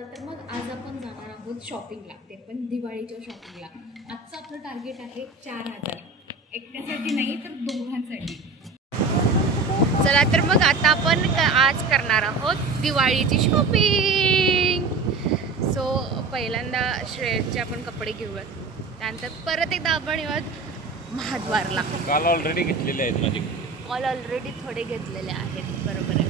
तर मग आज आपण जाणार आहोत शॉपिंगला, ते पण दिवाळीच्या शॉपिंगला. आजचं आपलं टार्गेट आहे 4,000, एकट्यासाठी नाही तर दोघांसाठी. चला तर मग आता आपण आज करणार आहोत दिवाळीची शॉपिंग. सो पहिल्यांदा श्रेयसचे आपण कपडे घेऊयात, त्यानंतर परत एकदा आपण येऊयात महाद्वारला. काल ऑलरेडी घेतलेले आहेत माझे. ऑलरेडी थोडे घेतलेले आहेत, बरोबर आहे.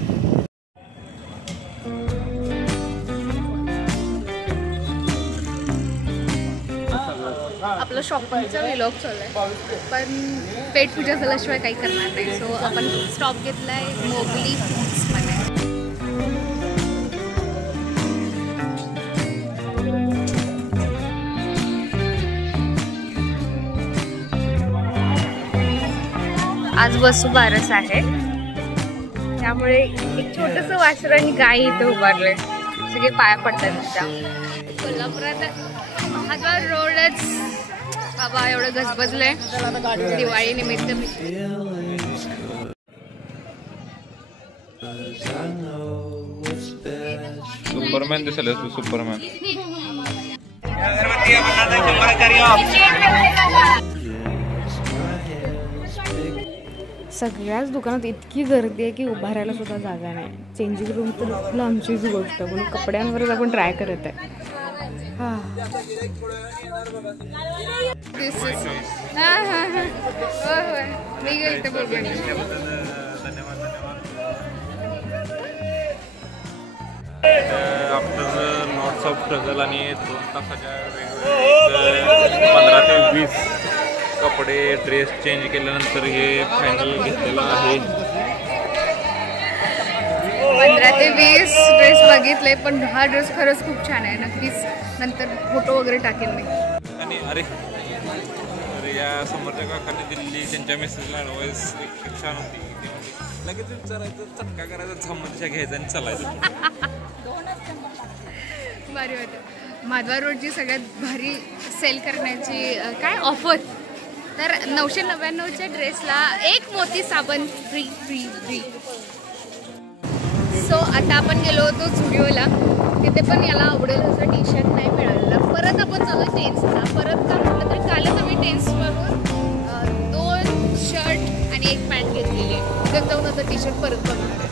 आपलं शॉपिंगचा व्लॉग चालू आहे, पण पेट पूजा झाल्याशिवाय काही करणार नाही. सो आपण स्टॉप घेतलाय मोगली फूड्समध्ये. आज वसुबारस आहे, त्यामुळे एक छोटंसं वासर आणि गाय इथं उभारलंय. सगळे पाया पडतात त्या. कोल्हापुरात महाद्वार रोडच बाबा एवढं गजबजलंय दिवाळी निमित्त. सुपरमॅन दिसले तू, सुपरमॅन. सगळ्याच दुकानात इतकी गर्दी आहे की उभारायला सुद्धा जागा नाही. चेंजिंग रूम तर लांबचीच गोष्ट, पण कपड्यांवरच आपण ट्राय करत आहे. आफ्टर लॉट्स ऑफ स्ट्रगल आणि 2 तासाच्या वेगवेगळे 15 ते 20 कपडे ड्रेस चेंज केल्यानंतर हे फायनल घेतलेलं आहे. 15 ते 20 ड्रेस बघितले, पण हा ड्रेस खरंच खूप छान आहे. नक्कीच नंतर फोटो वगैरे टाकेल मी. आणि अरे या समोरच्या काकाने दिल्ली त्यांच्या मेसेजला ॲडवाईस एक छान होती. लगेच विचारायचं, चटका करायचा, झमदशा घ्यायचा आणि चालायचं. भारी होतं. महाद्वार रोडची सगळ्यात भारी सेल करण्याची काय ऑफर, तर 999च्या ड्रेसला 1 मोती साबण फ्री फ्री फ्री. सो आता आपण गेलो होतो झुडिओला, तिथे पण याला आवडेल असं टी शर्ट नाही मिळालेलं. परत आपण चालू टेन्सला. परत का म्हटलं तर कालच आम्ही टेन्सवरून 2 शर्ट आणि 1 पॅन्ट घेतलेली आहे. तिथे जाऊन आता टी शर्ट परत बनवणार आहे.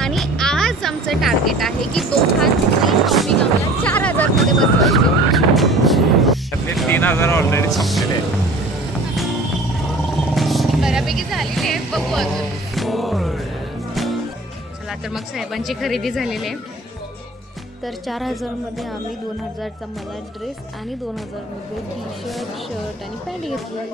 आणि आज आमचं टार्गेट आहे की दोघांची शॉपिंग आम्हाला 4,000 मध्ये बसवायची. 3,000 ऑलरेडी संपलेले आहेत. बऱ्यापैकी झालेली आहे, बघू अजून. चला तर मग साहेबांची खरेदी झालेली आहे. तर 4,000 मध्ये आम्ही 2,000चा मला ड्रेस आणि 2,000 मध्ये टी शर्ट, शर्ट आणि पॅन्ट घेतली.